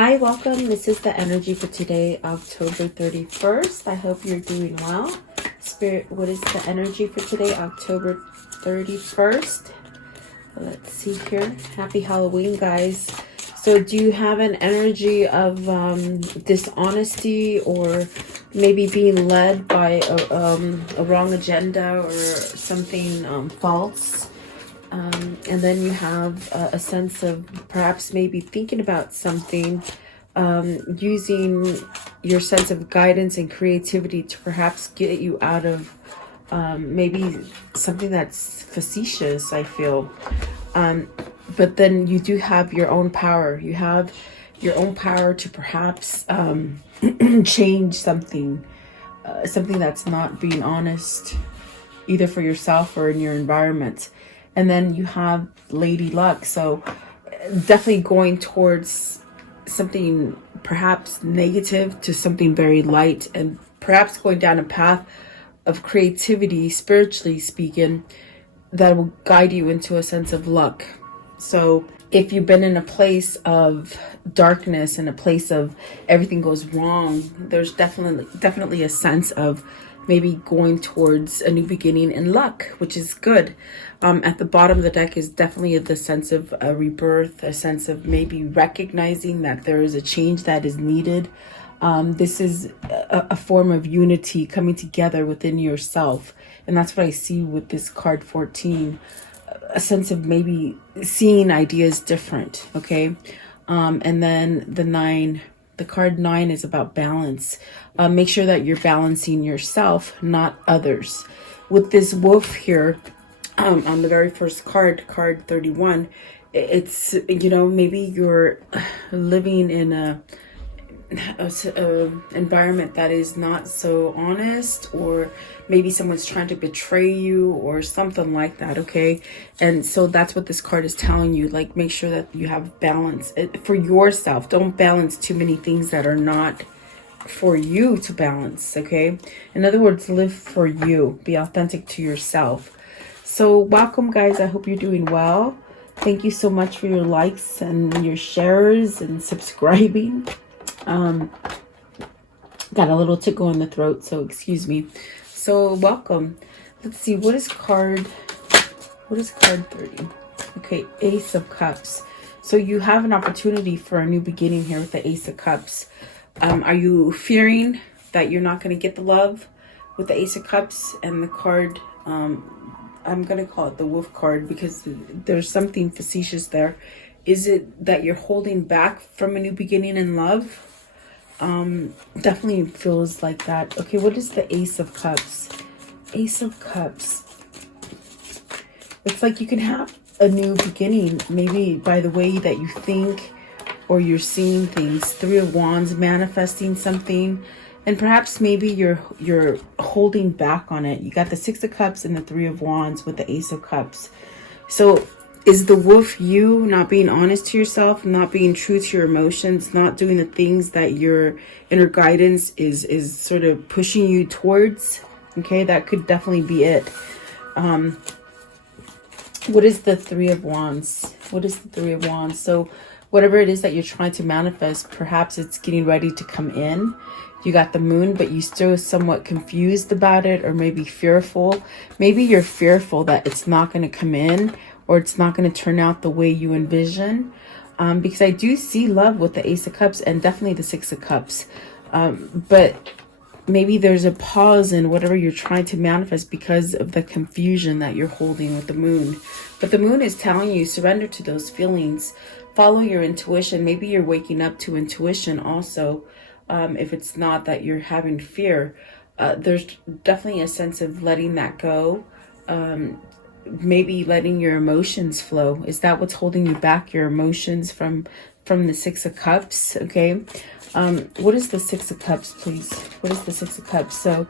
Hi, welcome. This is the energy for today, October 31st. I hope you're doing well. Spirit, what is the energy for today, October 31st? Let's see here. Happy Halloween, guys. So do you have an energy of dishonesty, or maybe being led by a wrong agenda or something false? And then you have a sense of perhaps maybe thinking about something, using your sense of guidance and creativity to perhaps get you out of maybe something that's facetious, I feel. But then you do have your own power. You have your own power to perhaps change something, something that's not being honest, either for yourself or in your environment. And then you have Lady Luck. So definitely going towards something perhaps negative to something very light, and perhaps going down a path of creativity, spiritually speaking, that will guide you into a sense of luck. So if you've been in a place of darkness and a place of everything goes wrong, there's definitely a sense of maybe going towards a new beginning in luck, which is good. At the bottom of the deck is definitely the sense of a rebirth, a sense of maybe recognizing that there is a change that is needed. This is a form of unity coming together within yourself. And that's what I see with this card 14, a sense of maybe seeing ideas different, okay? And then the 9, the card 9 is about balance. Make sure that you're balancing yourself, not others. With this wolf here, on the very first card, card 31, it's, you know, maybe you're living in a environment that is not so honest, or maybe someone's trying to betray you or something like that, okay? And so that's what this card is telling you. Like, make sure that you have balance for yourself. Don't balance too many things that are not for you to balance, okay? In other words, live for you. Be authentic to yourself. So welcome, guys. I hope you're doing well. Thank you so much for your likes and your shares and subscribing. Got a little tickle in the throat, so excuse me. So welcome. Let's see, what is card 30? Okay, Ace of Cups. So you have an opportunity for a new beginning here with the Ace of Cups. Are you fearing that you're not going to get the love with the Ace of Cups? And the card, I'm going to call it the Wolf card because there's something facetious there. Is it that you're holding back from a new beginning in love? Definitely feels like that. Okay, what is the Ace of Cups? Ace of Cups. It's like you can have a new beginning, maybe by the way that you think or you're seeing things. 3 of Wands, manifesting something, and perhaps maybe you're holding back on it. You got the 6 of Cups and the 3 of Wands with the Ace of Cups. So is the wolf you not being honest to yourself, not being true to your emotions, not doing the things that your inner guidance is sort of pushing you towards? Okay, that could definitely be it. What is the 3 of Wands? What is the 3 of Wands? So whatever it is that you're trying to manifest, perhaps it's getting ready to come in. You got the Moon, but you still somewhat confused about it, or maybe fearful. Maybe you're fearful that it's not going to come in, or it's not going to turn out the way you envision. Because I do see love with the Ace of Cups and definitely the 6 of Cups. But maybe there's a pause in whatever you're trying to manifest because of the confusion that you're holding with the Moon. But the Moon is telling you, surrender to those feelings. Follow your intuition. Maybe you're waking up to intuition also. If it's not that you're having fear, there's definitely a sense of letting that go. Maybe letting your emotions flow. Is that what's holding you back? Your emotions from the 6 of Cups? Okay. What is the 6 of Cups, please? What is the 6 of Cups? So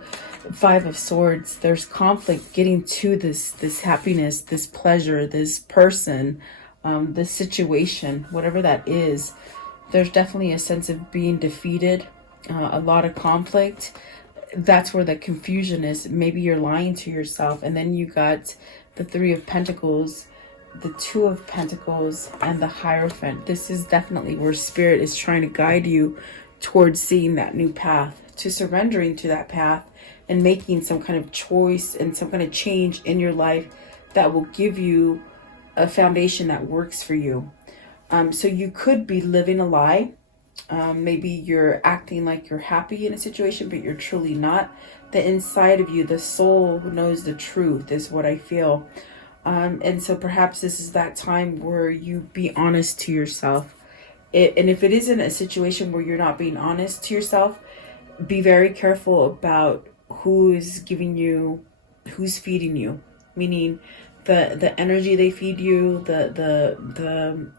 5 of Swords. There's conflict getting to this happiness, this pleasure, this person, this situation, whatever that is. There's definitely a sense of being defeated, a lot of conflict. That's where the confusion is. Maybe you're lying to yourself. And then you got the 3 of Pentacles. the Two of Pentacles and the Hierophant. This is definitely where Spirit is trying to guide you towards seeing that new path, to surrendering to that path and making some kind of choice and some kind of change in your life that will give you a foundation that works for you. So you could be living a lie. Maybe you're acting like you're happy in a situation, but you're truly not. The inside of you, the soul who knows the truth, is what I feel. And so perhaps this is that time where you be honest to yourself. And if it isn't a situation where you're not being honest to yourself, be very careful about who is giving you, who's feeding you. Meaning the energy they feed you, the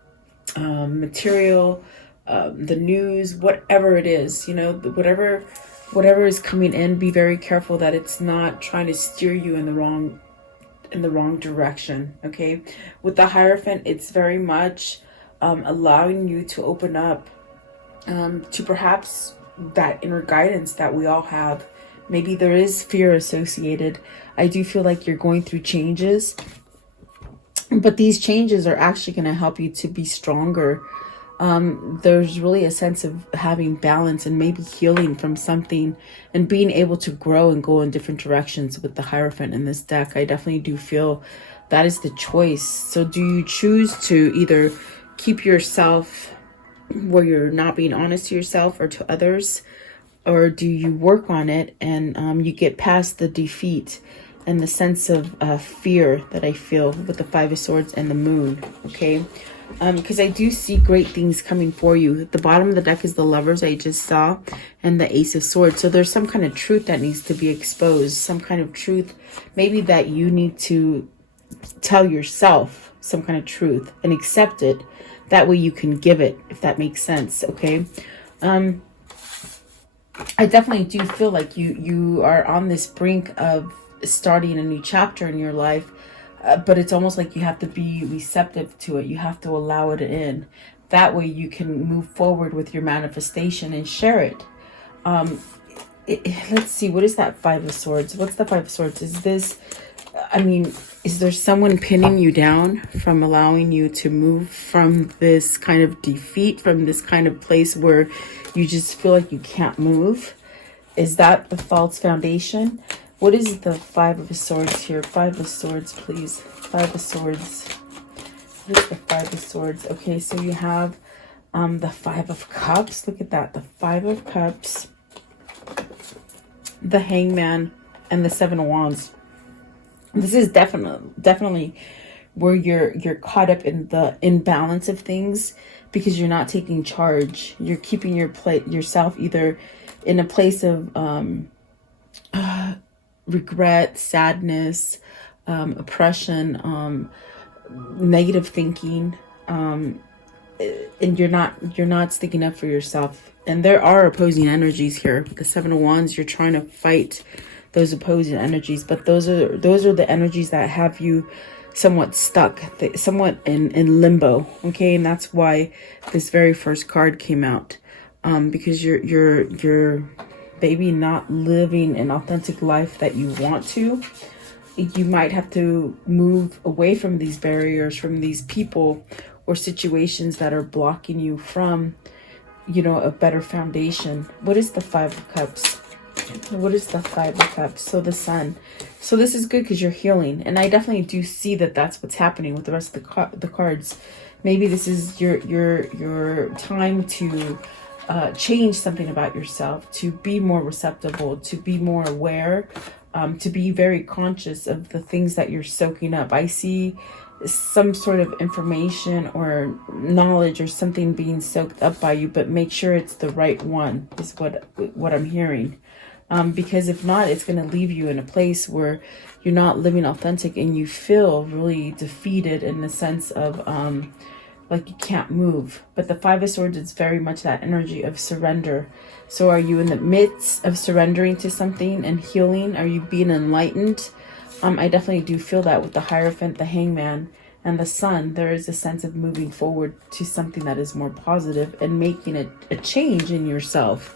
material, the news, whatever it is, you know, whatever is coming in, be very careful that it's not trying to steer you in the wrong direction. Okay, with the Hierophant, it's very much allowing you to open up to perhaps that inner guidance that we all have. Maybe there is fear associated. I do feel like you're going through changes, but these changes are actually going to help you to be stronger. There's really a sense of having balance and maybe healing from something and being able to grow and go in different directions with the Hierophant in this deck. I definitely do feel that is the choice. So do you choose to either keep yourself where you're not being honest to yourself or to others, or do you work on it and you get past the defeat and the sense of fear that I feel with the Five of Swords and the Moon? Okay, because I do see great things coming for you. At the bottom of the deck is the Lovers I just saw and the Ace of Swords. So there's some kind of truth that needs to be exposed, some kind of truth maybe that you need to tell yourself, some kind of truth, and accept it. That way you can give it, if that makes sense. Okay, I definitely do feel like you are on this brink of starting a new chapter in your life, but it's almost like you have to be receptive to it. You have to allow it in. That way you can move forward with your manifestation and share it. Let's see, what is that Five of Swords? What's the Five of Swords? Is this, I mean, is there someone pinning you down from allowing you to move from this kind of defeat, from this kind of place where you just feel like you can't move? Is that the false foundation? What is the Five of Swords here? Five of Swords, please. Five of Swords. What is the Five of Swords? Okay, so you have the Five of Cups. Look at that. The Five of Cups, the Hangman, and the Seven of Wands. This is definitely where you're caught up in the imbalance of things because you're not taking charge. You're keeping yourself either in a place of regret, sadness, oppression, negative thinking, and you're not sticking up for yourself. And there are opposing energies here. The Seven of Wands, you're trying to fight those opposing energies, but those are the energies that have you somewhat stuck, somewhat in limbo. Okay, and that's why this very first card came out, because you're maybe not living an authentic life that you want to. You might have to move away from these barriers, from these people or situations that are blocking you from, you know, a better foundation. What is the Five of Cups? What is the Five of Cups? So the Sun. So this is good because you're healing, and I definitely do see that that's what's happening with the rest of the cards. Maybe this is your time to change something about yourself, to be more receptive, to be more aware, to be very conscious of the things that you're soaking up. I see some sort of information or knowledge or something being soaked up by you, but make sure it's the right one is what I'm hearing. Because if not, it's going to leave you in a place where you're not living authentic and you feel really defeated in the sense of like you can't move. But the Five of Swords is very much that energy of surrender. So are you in the midst of surrendering to something and healing? Are you being enlightened? I definitely do feel that with the Hierophant, the Hangman, and the Sun. There is a sense of moving forward to something that is more positive and making a change in yourself.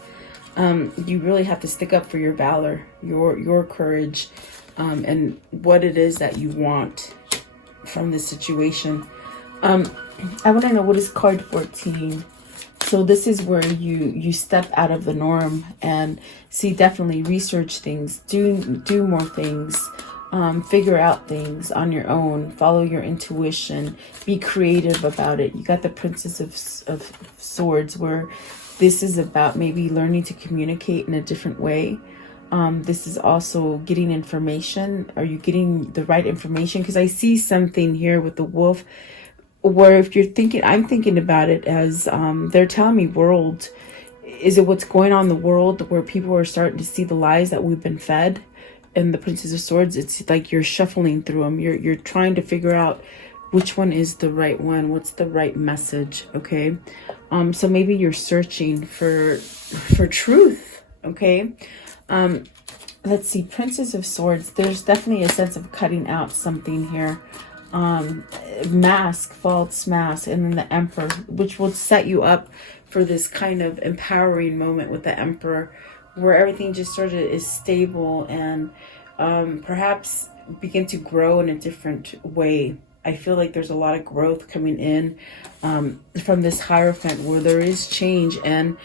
You really have to stick up for your valor, your courage, and what it is that you want. from this situation. I want to know, what is card 14? So this is where you step out of the norm and see, definitely research things, do more things, figure out things on your own, follow your intuition, be creative about it. You got the Princess of Swords, where this is about maybe learning to communicate in a different way. This is also getting information. Are you getting the right information? Because I see something here with the wolf, where if you're thinking, I'm thinking about it as they're telling me world. Is it what's going on in the world where people are starting to see the lies that we've been fed? And the Princess of Swords, it's like you're shuffling through them. You're trying to figure out which one is the right one. What's the right message? Okay. So maybe you're searching for truth. Okay. Let's see, Princess of Swords. There's definitely a sense of cutting out something here. Mask, false mask, and then the Emperor, which will set you up for this kind of empowering moment with the Emperor, where everything just sort of is stable and perhaps begin to grow in a different way. I feel like there's a lot of growth coming in from this Hierophant, where there is change, and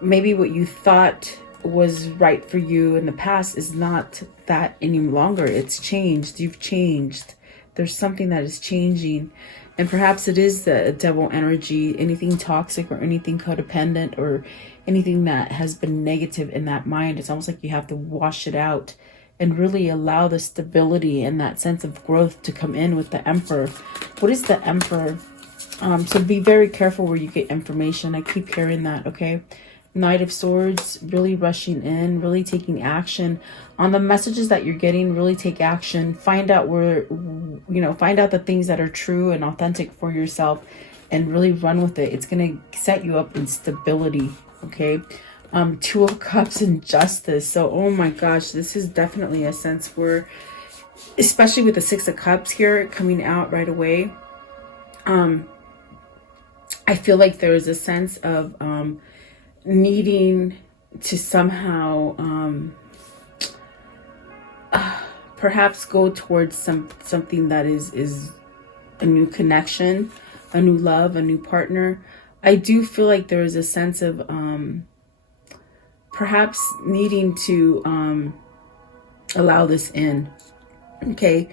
maybe what you thought was right for you in the past is not that any longer. It's changed. You've changed. There's something that is changing, and perhaps it is the devil energy, anything toxic or anything codependent or anything that has been negative in that mind. It's almost like you have to wash it out and really allow the stability and that sense of growth to come in with the Emperor. What is the Emperor? So be very careful where you get information. I keep hearing that, okay? Knight of Swords, really rushing in, really taking action on the messages that you're getting. Really take action. Find out where, find out the things that are true and authentic for yourself, and really run with it. It's going to set you up in stability, okay? Two of Cups and Justice. So, oh my gosh, this is definitely a sense where, especially with the Six of Cups here coming out right away, I feel like there is a sense of needing to somehow perhaps go towards something that is a new connection, a new love, a new partner. I do feel like there is a sense of perhaps needing to allow this in. Okay,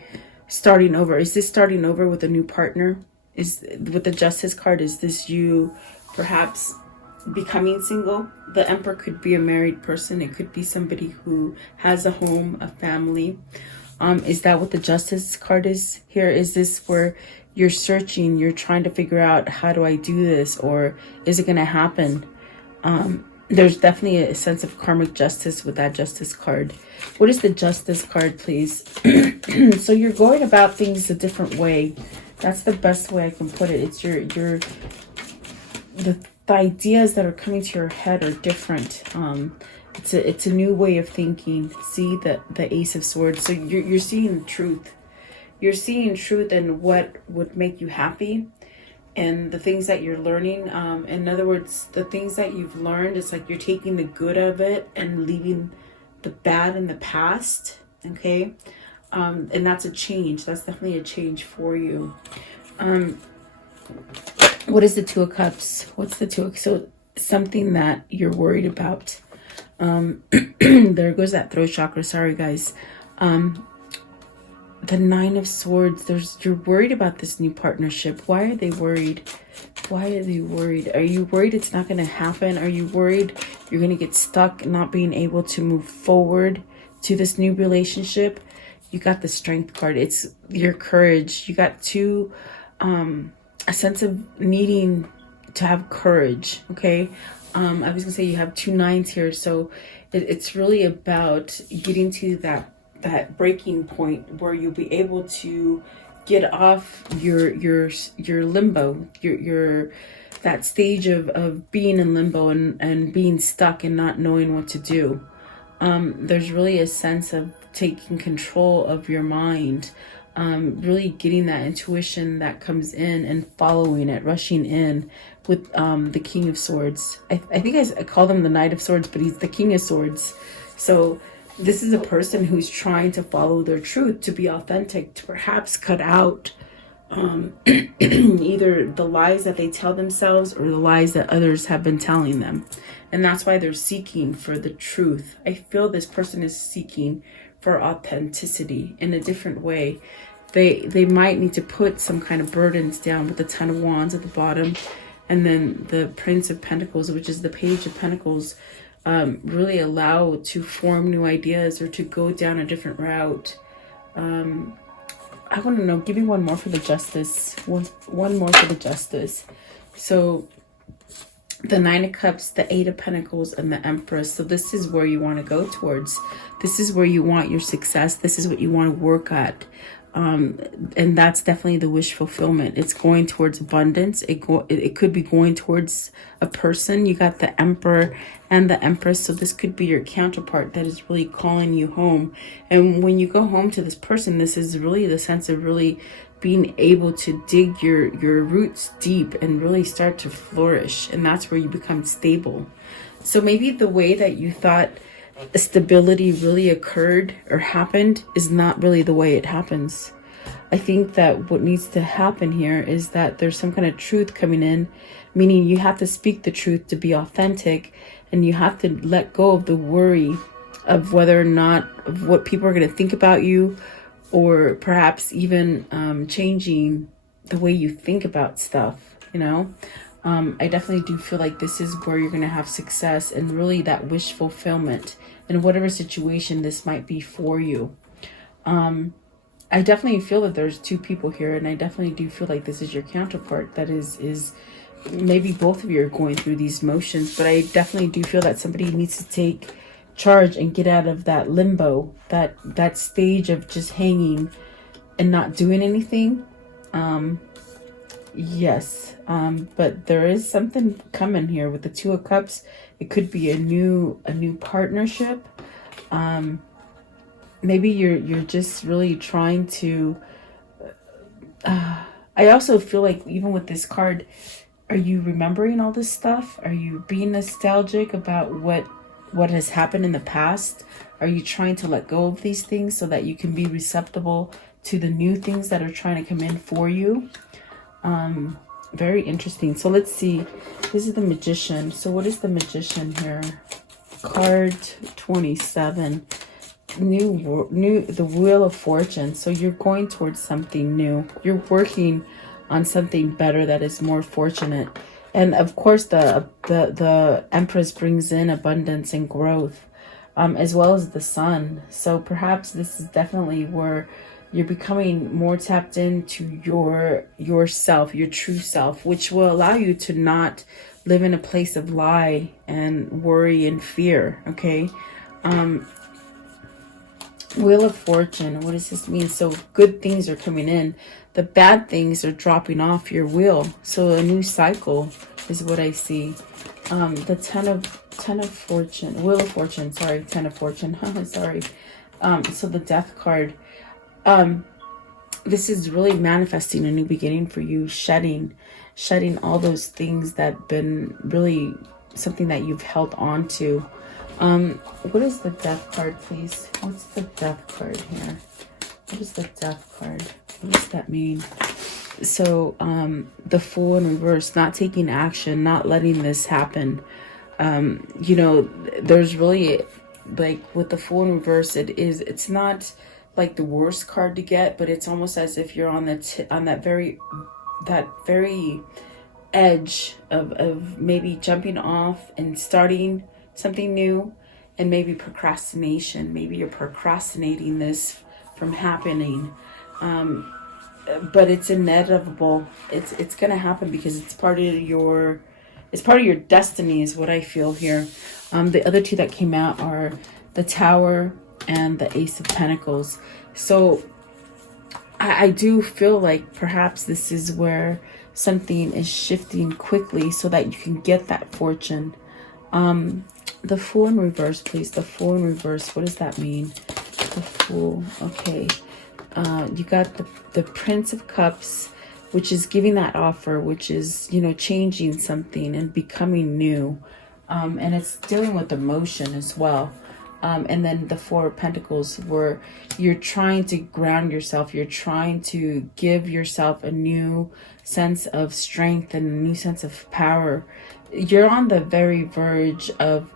starting over. Is this starting over with a new partner? Is with the Justice card, is this you perhaps becoming single? The Emperor could be a married person. It could be somebody who has a home, a family. Is that what the Justice card is here? Is this where you're searching, you're trying to figure out, how do I do this, or is it going to happen? There's definitely a sense of karmic justice with that Justice card. What is the Justice card, please? So you're going about things a different way. That's the best way I can put it. It's the ideas that are coming to your head are different. It's a new way of thinking. See the Ace of Swords. So you're seeing truth. You're seeing truth in what would make you happy, and the things that you're learning. In other words, the things that you've learned, it's like you're taking the good of it and leaving the bad in the past. Okay. And that's a change. That's definitely a change for you. What is the Two of Cups? What's the Two of Cups? So something that you're worried about. There goes that throat chakra. Sorry, guys. The Nine of Swords. You're worried about this new partnership. Why are they worried? Why are they worried? Are you worried it's not going to happen? Are you worried you're going to get stuck, not being able to move forward to this new relationship? You got the Strength card. It's your courage. You got two, a sense of needing to have courage. Okay. I was gonna say you have two nines here. So it's really about getting to that breaking point where you'll be able to get off your limbo, your that stage of being in limbo and being stuck and not knowing what to do. There's really a sense of taking control of your mind, really getting that intuition that comes in and following it, rushing in with the King of Swords. I think I call him the Knight of Swords, but he's the King of Swords. So this is a person who's trying to follow their truth, to be authentic, to perhaps cut out either the lies that they tell themselves or the lies that others have been telling them. And that's why they're seeking for the truth. I feel this person is seeking for authenticity in a different way. They might need to put some kind of burdens down with the Ten of Wands at the bottom, and then the Prince of Pentacles, which is the Page of Pentacles, really allow to form new ideas or to go down a different route. I want to know, give me one more for the Justice. One more for the Justice. So the Nine of Cups, the Eight of Pentacles, and the Empress. So this is where you want to go towards. This is where you want your success. This is what you want to work at. And that's definitely the wish fulfillment. It's going towards abundance. It could be going towards a person. You got the Emperor and the Empress. So this could be your counterpart that is really calling you home. And when you go home to this person, this is really the sense of really being able to dig your roots deep and really start to flourish. And that's where you become stable. So maybe the way that you thought stability really occurred or happened is not really the way it happens. I think that what needs to happen here is that there's some kind of truth coming in, meaning you have to speak the truth to be authentic, and you have to let go of the worry of whether or not of what people are going to think about you, or perhaps even changing the way you think about stuff, you know. I definitely do feel like this is where you're going to have success and really that wish fulfillment in whatever situation this might be for you. I definitely feel that there's two people here, and I definitely do feel like this is your counterpart that is maybe both of you are going through these motions, but I definitely do feel that somebody needs to take charge and get out of that limbo, that stage of just hanging and not doing anything. Yes, but there is something coming here with the Two of Cups. It could be a new partnership. Maybe you're just really trying to. I also feel like even with this card, are you remembering all this stuff? Are you being nostalgic about what has happened in the past? Are you trying to let go of these things so that you can be receptive to the new things that are trying to come in for you? Very interesting. So let's see. This is the Magician. So what is the Magician here? Card 27. The Wheel of Fortune. So you're going towards something new. You're working on something better that is more fortunate. And of course the Empress brings in abundance and growth, as well as the Sun. So perhaps this is definitely where you're becoming more tapped into yourself, your true self, which will allow you to not live in a place of lie and worry and fear. Okay. Wheel of Fortune. What does this mean? So good things are coming in. The bad things are dropping off your wheel. So a new cycle is what I see. The Ten of Fortune. Wheel of Fortune. Sorry. Ten of Fortune. Sorry. So the Death card. This is really manifesting a new beginning for you, shedding all those things that have been really something that you've held on to. What is the Death card, please? What's the Death card here? What is the Death card? What does that mean? So, the Fool in reverse, not taking action, not letting this happen. You know, there's really, like with the Fool in reverse, it's not like the worst card to get, but it's almost as if you're on that very edge of maybe jumping off and starting something new, and maybe procrastination. Maybe you're procrastinating this from happening, but it's inevitable. It's gonna happen because it's part of your destiny, is what I feel here. The other two that came out are the Tower and the Ace of Pentacles. So I do feel like perhaps this is where something is shifting quickly so that you can get that fortune. The Fool in reverse, please. The Fool in reverse. What does that mean? The Fool. Okay. You got the Prince of Cups, which is giving that offer, which is, you know, changing something and becoming new. And it's dealing with emotion as well. And then the Four of Pentacles, where you're trying to ground yourself. You're trying to give yourself a new sense of strength and a new sense of power. You're on the very verge of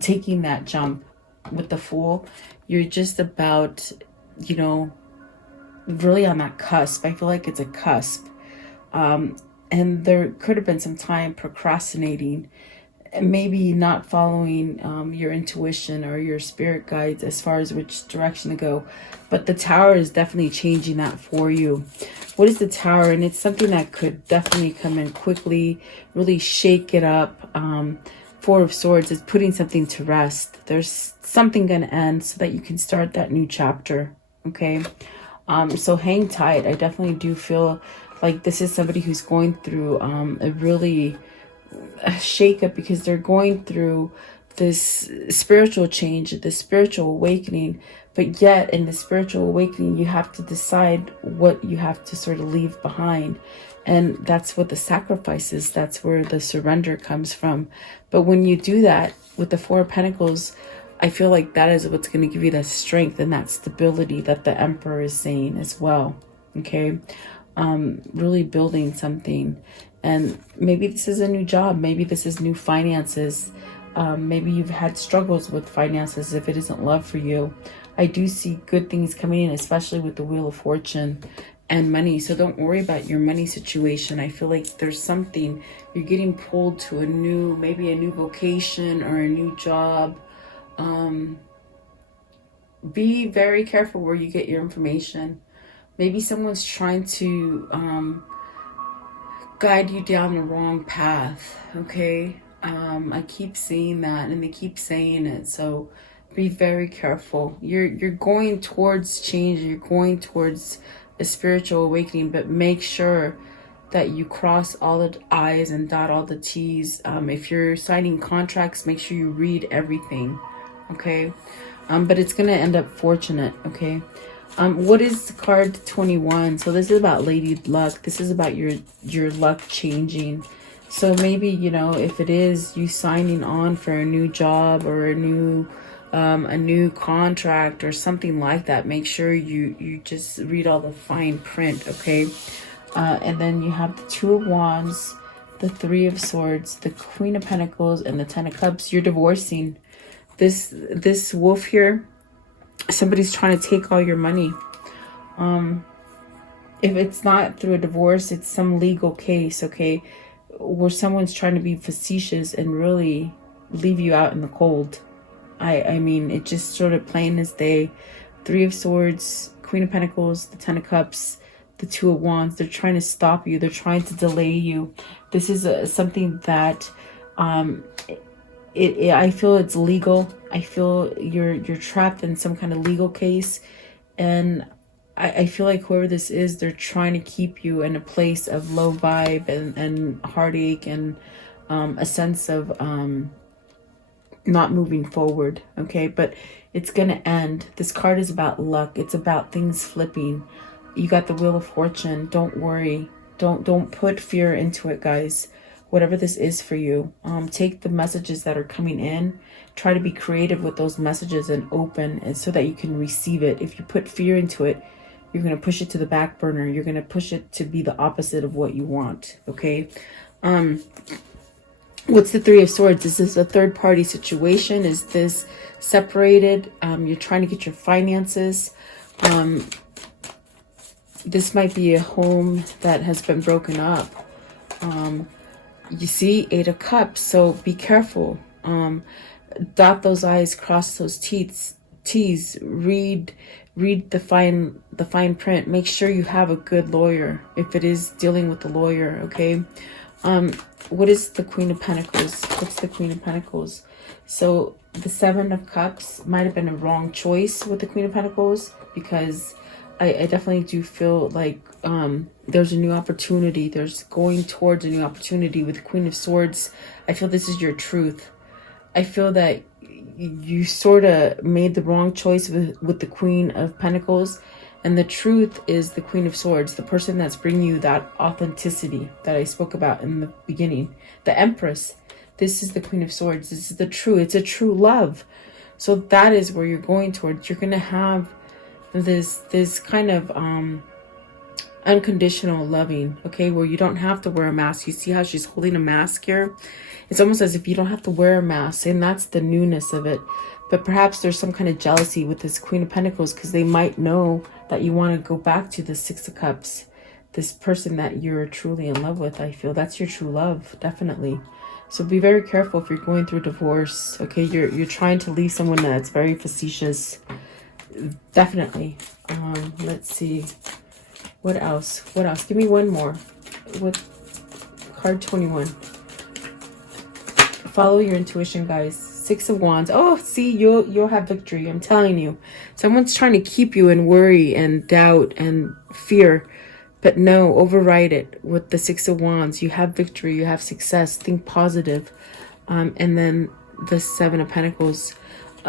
taking that jump with the Fool. You're just about, you know, really on that cusp. I feel like it's a cusp. And there could have been some time procrastinating, maybe not following your intuition or your spirit guides as far as which direction to go. But the Tower is definitely changing that for you. What is the Tower? And it's something that could definitely come in quickly, really shake it up. Four of Swords is putting something to rest. There's something going to end so that you can start that new chapter. Okay. So hang tight. I definitely do feel like this is somebody who's going through a really shake-up, because they're going through this spiritual change, this spiritual awakening. But yet in the spiritual awakening, you have to decide what you have to sort of leave behind. And that's what the sacrifice is. That's where the surrender comes from. But when you do that with the Four of Pentacles, I feel like that is what's going to give you that strength and that stability that the Emperor is saying as well. Okay. Really building something. And maybe this is a new job. Maybe this is new finances. Maybe you've had struggles with finances if it isn't love for you. I do see good things coming in, especially with the Wheel of Fortune and money. So don't worry about your money situation. I feel like there's something, you're getting pulled to a new, maybe a new vocation or a new job. Be very careful where you get your information. Maybe someone's trying to guide you down the wrong path. Okay. I keep seeing that, and they keep saying it. So be very careful. You're going towards change. You're going towards a spiritual awakening, but make sure that you cross all the I's and dot all the T's. If you're signing contracts, make sure you read everything. Okay. But it's going to end up fortunate. Okay. What is card 21? So this is about Lady Luck. This is about your luck changing. So maybe, you know, if it is you signing on for a new job or a new contract or something like that, make sure you just read all the fine print. Okay. And then you have the Two of Wands, the Three of Swords, the Queen of Pentacles, and the Ten of Cups. You're divorcing. This wolf here, somebody's trying to take all your money. If it's not through a divorce, it's some legal case, okay, where someone's trying to be facetious and really leave you out in the cold. I mean, it just sort of plain as day. Three of Swords, Queen of Pentacles, the Ten of Cups, the Two of Wands. They're trying to stop you. They're trying to delay you. This is something that I feel it's legal. I feel you're trapped in some kind of legal case, and I feel like whoever this is, they're trying to keep you in a place of low vibe and heartache and a sense of not moving forward. Okay, but it's gonna end. This card is about luck. It's about things flipping. You got the Wheel of Fortune. Don't worry. Don't put fear into it, guys. Whatever this is for you, take the messages that are coming in, try to be creative with those messages and open, and so that you can receive it. If you put fear into it, you're going to push it to the back burner. You're going to push it to be the opposite of what you want. Okay. What's the Three of Swords? Is this a third party situation? Is this separated? You're trying to get your finances. This might be a home that has been broken up. You see, Eight of Cups. So be careful. Dot those I's, cross those T's. Read the fine print. Make sure you have a good lawyer if it is dealing with the lawyer. Okay. What is the Queen of Pentacles? What's the Queen of Pentacles? So the Seven of Cups might have been a wrong choice with the Queen of Pentacles, because I definitely do feel like there's a new opportunity. There's going towards a new opportunity with the Queen of Swords. I feel this is your truth. I feel that you sort of made the wrong choice with the Queen of Pentacles. And the truth is the Queen of Swords, the person that's bringing you that authenticity that I spoke about in the beginning. The Empress. This is the Queen of Swords. This is the true. It's a true love. So that is where you're going towards. You're going to have this kind of unconditional loving, okay, where you don't have to wear a mask. You see how she's holding a mask here? It's almost as if you don't have to wear a mask, and that's the newness of it. But perhaps there's some kind of jealousy with this Queen of Pentacles, because they might know that you want to go back to the Six of Cups, this person that you're truly in love with. I feel that's your true love, definitely. So be very careful if you're going through divorce, okay? You're trying to leave someone that's very facetious, definitely. Let's see. What else? What else? Give me one more. What? Card 21. Follow your intuition, guys. Six of Wands. Oh, see, you'll have victory. I'm telling you. Someone's trying to keep you in worry and doubt and fear. But no, override it with the Six of Wands. You have victory. You have success. Think positive. And then the Seven of Pentacles.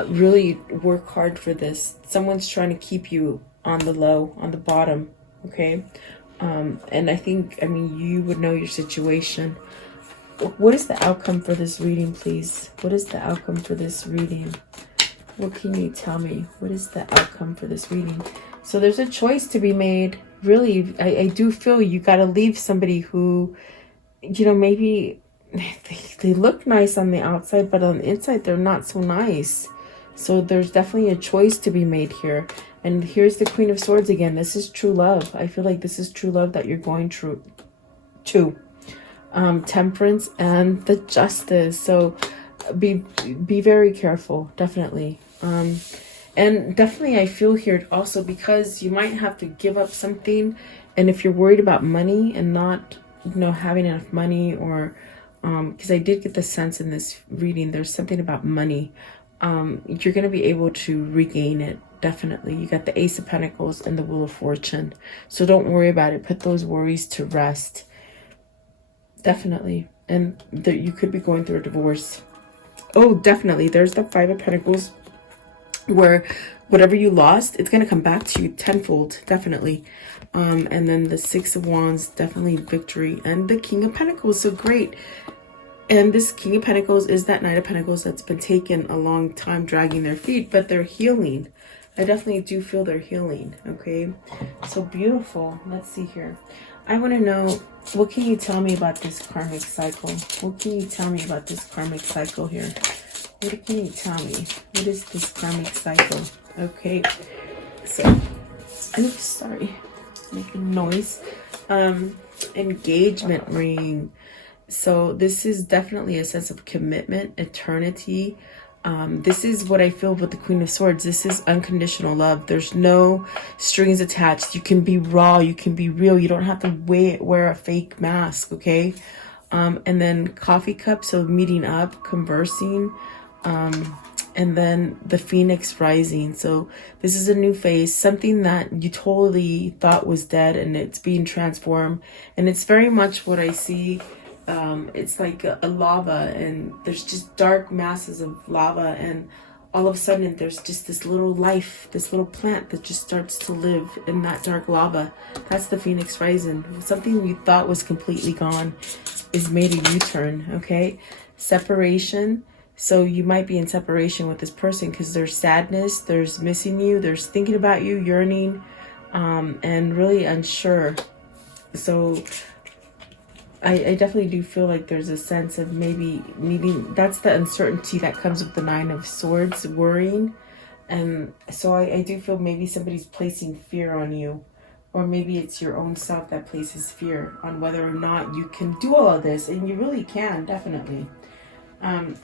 Really work hard for this. Someone's trying to keep you on the low, on the bottom. Okay. And I mean, you would know your situation. What is the outcome for this reading, please? What is the outcome for this reading? What can you tell me? What is the outcome for this reading? So there's a choice to be made. Really, I do feel you got to leave somebody who, you know, maybe they look nice on the outside, but on the inside, they're not so nice. So there's definitely a choice to be made here. And here's the Queen of Swords again. This is true love. I feel like this is true love that you're going through to. Temperance and the Justice. So be very careful, definitely. And definitely I feel here also, because you might have to give up something, and if you're worried about money and not, you know, having enough money, or because I did get the sense in this reading there's something about money, you're going to be able to regain it. Definitely. You got the Ace of Pentacles and the Wheel of Fortune, so don't worry about it. Put those worries to rest. Definitely. And you could be going through a divorce. Oh, definitely. There's the Five of Pentacles, where whatever you lost, it's going to come back to you tenfold. Definitely. And then the Six of Wands, definitely victory. And the King of Pentacles. So great. And this King of Pentacles is that Knight of Pentacles that's been taken a long time dragging their feet, but they're healing. I definitely do feel they're healing. Okay. So beautiful. Let's see here. I want to know, what can you tell me about this karmic cycle? What can you tell me about this karmic cycle here? What can you tell me? What is this karmic cycle? Okay. So, oops, sorry. Making noise. Engagement ring. So this is definitely a sense of commitment, eternity. This is what I feel with the Queen of Swords. This is unconditional love. There's no strings attached. You can be raw. You can be real. You don't have to wear a fake mask, okay? And then coffee cup, so meeting up, conversing. And then the Phoenix rising. So this is a new phase, something that you totally thought was dead, and it's being transformed. And it's very much what I see. It's like a lava, and there's just dark masses of lava, and all of a sudden there's just this little life, this little plant that just starts to live in that dark lava. That's the Phoenix rising. Something you thought was completely gone is made a U-turn. Okay. Separation. So you might be in separation with this person because there's sadness, there's missing you, there's thinking about you, yearning, and really unsure. So I definitely do feel like there's a sense of maybe needing, that's the uncertainty that comes with the Nine of Swords, worrying. And so I do feel maybe somebody's placing fear on you, or maybe it's your own self that places fear on whether or not you can do all of this. And you really can, definitely.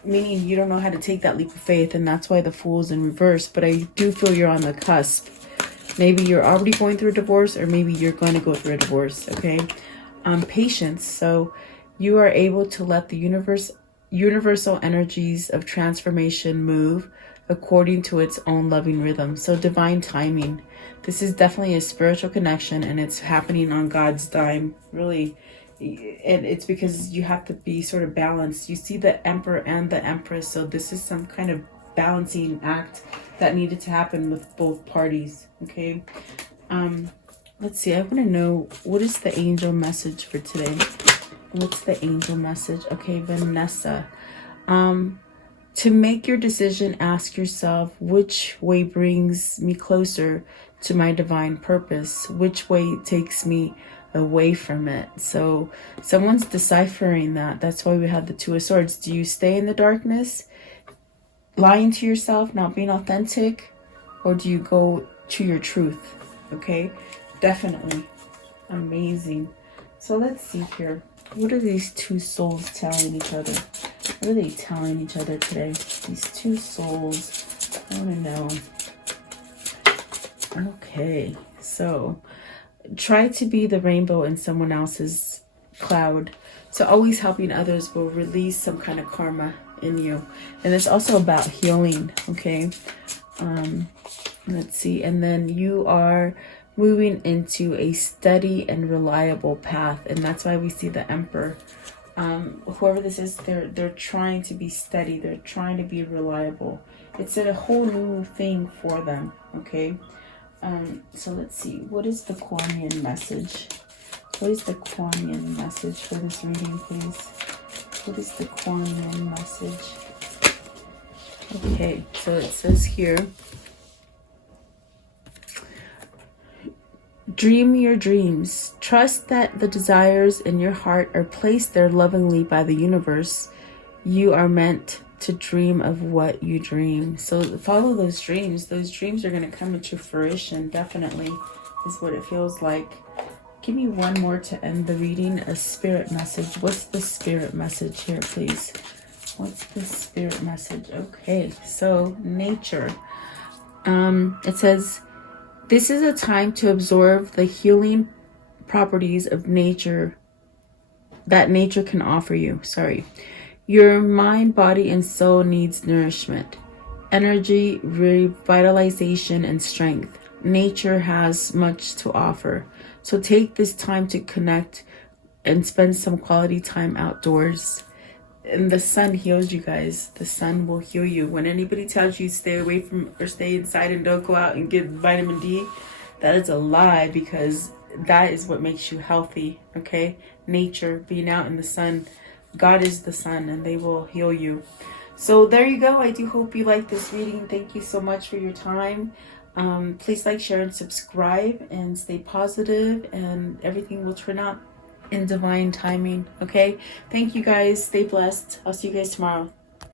Meaning you don't know how to take that leap of faith, and that's why the Fool's in reverse. But I do feel you're on the cusp. Maybe you're already going through a divorce, or maybe you're going to go through a divorce, okay? Patience. So you are able to let the universal energies of transformation move according to its own loving rhythm. So divine timing. This is definitely a spiritual connection, and it's happening on God's dime, really. And it's because you have to be sort of balanced. You see the Emperor and the Empress, so this is some kind of balancing act that needed to happen with both parties. Okay. Let's see. I want to know, what is the angel message for today? What's the angel message? Okay, Vanessa. To make your decision, ask yourself, which way brings me closer to my divine purpose? Which way takes me away from it? So someone's deciphering that. That's why we have the Two of Swords. Do you stay in the darkness, lying to yourself, not being authentic? Or do you go to your truth? Okay, definitely. Amazing. So let's see here. What are these two souls telling each other? What are they telling each other today? These two souls. I want to know. Okay, so try to be the rainbow in someone else's cloud. So always helping others will release some kind of karma in you. And it's also about healing, okay? Let's see. And then you are moving into a steady and reliable path. And that's why we see the Emperor. Whoever this is, they're trying to be steady. They're trying to be reliable. It's a whole new thing for them, okay? So let's see. What is the Kuan Yin message? What is the Kuan Yin message for this reading, please? What is the Kuan Yin message? Okay, so it says here, dream your dreams. Trust that the desires in your heart are placed there lovingly by the universe. You are meant to dream of what you dream. So follow those dreams. Those dreams are going to come into fruition, definitely, is what it feels like. Give me one more to end the reading. A spirit message. What's the spirit message here, please? What's the spirit message? Okay, so nature. It says, this is a time to absorb the healing properties of nature that nature can offer you. Your mind, body, and soul needs nourishment, energy, revitalization, and strength. Nature has much to offer. So take this time to connect and spend some quality time outdoors. And the sun heals you guys. The sun will heal you. When anybody tells you stay away from or stay inside and don't go out and get vitamin D, that is a lie, because that is what makes you healthy, okay? Nature, being out in the sun. God is the sun, and they will heal you. So there you go. I do hope you like this reading. Thank you so much for your time. Please like, share, and subscribe, and stay positive, and everything will turn out in divine timing, okay? Thank you guys. Stay blessed. I'll see you guys tomorrow.